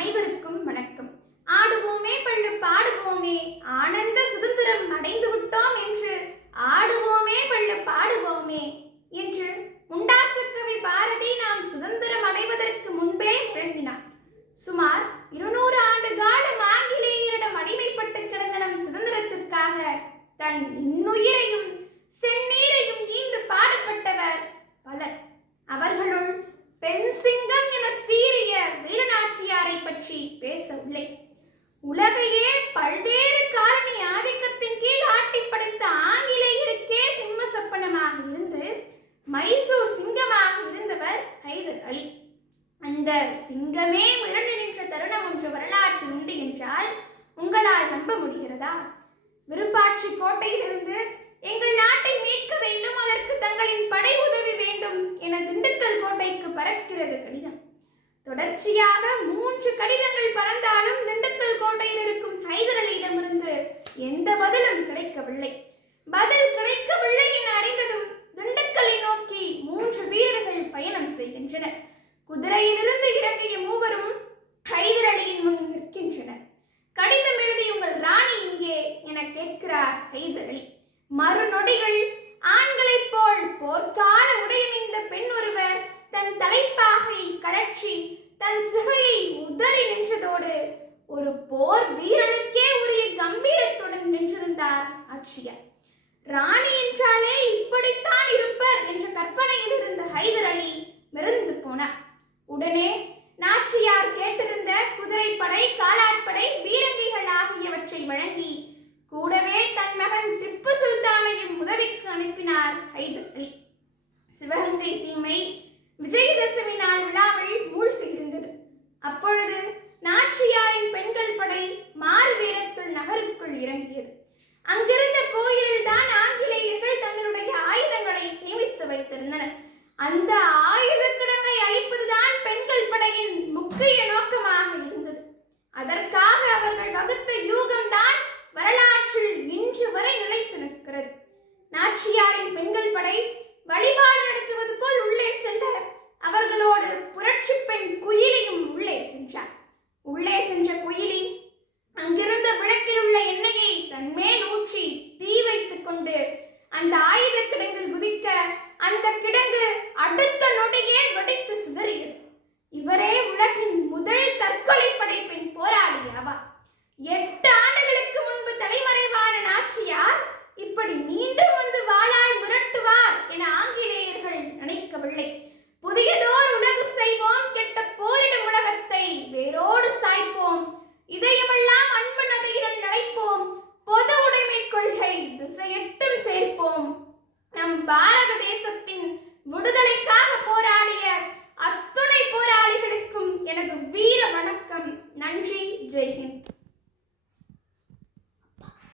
அனைவருக்கும் வணக்கம். ஆடுவோமே பள்ளு பாடுவோமே. ஆனந்த சுதந்திரம் அடைந்து விட்டோம் என்று ஆடுவோமே பள்ளு பாடுவோமே என்று முண்டாசு கவி பாரதி நாம் சுதந்திரம் அடைவதற்கு முன்பே முழங்கினார் சுமார் இருநூறு ஆண்டு காலம் ஆங்கிலேயரிடம் அடிமைப்பட்டு கிடந்த நம் சுதந்திரத்திற்காக தன் இன்னுயிரையும் சிங்கமே மிரண்டு நின்ற தருணம் ஒன்று வரலாற்றில் உண்டு என்றால் உங்களால் நம்ப முடிகிறதா? விருப்பாட்சி கோட்டையிலிருந்து எங்கள் நாட்டை மீட்க வேண்டும் அதற்கு தங்களின் படை உதவி வேண்டும் என திண்டுக்கல் கோட்டைக்கு பறக்கிறது கடிதம். தொடர்ச்சியாக மூன்று கடிதங்கள் பறந்தாலும் திண்டுக்கல் கோட்டையிலிருந்து மறுநொடிகள் ஆண்களைப் போல் போர்க்கால உடையணிந்த பெண் ஒருவர் தன் தலைப்பாகை கழற்றி தன் சிகையை உதறி நின்றதோடு ஒரு போர் வீரனுக்கே உரிய கம்பீரத்துடன் நின்றிருந்தார் ஆட்சியர். ராணி என்றாலே அனுப்பினார் சிவகங்கை சீமை விஜயதசமி நாள் விழாவில் மூழ்கி இருந்தது. அப்பொழுது நாச்சியாரின் பெண்கள் படை மாறு வேடத்துள் நகருக்குள் இறங்கியது. அங்கிருந்த கோயிலில் தான் ஆங்கிலேயர்கள் தங்களுடைய ஆயுதங்களை சேமித்து வைத்திருந்தனர். அந்த ஆயுத கிடங்கை அழிப்பதுதான் பெண்கள் படையின் முக்கிய நோக்கமாக இருந்தது. அதற்காக அவர்கள் வணக்கம். நன்றி. ஜெய்ஹிந்த்.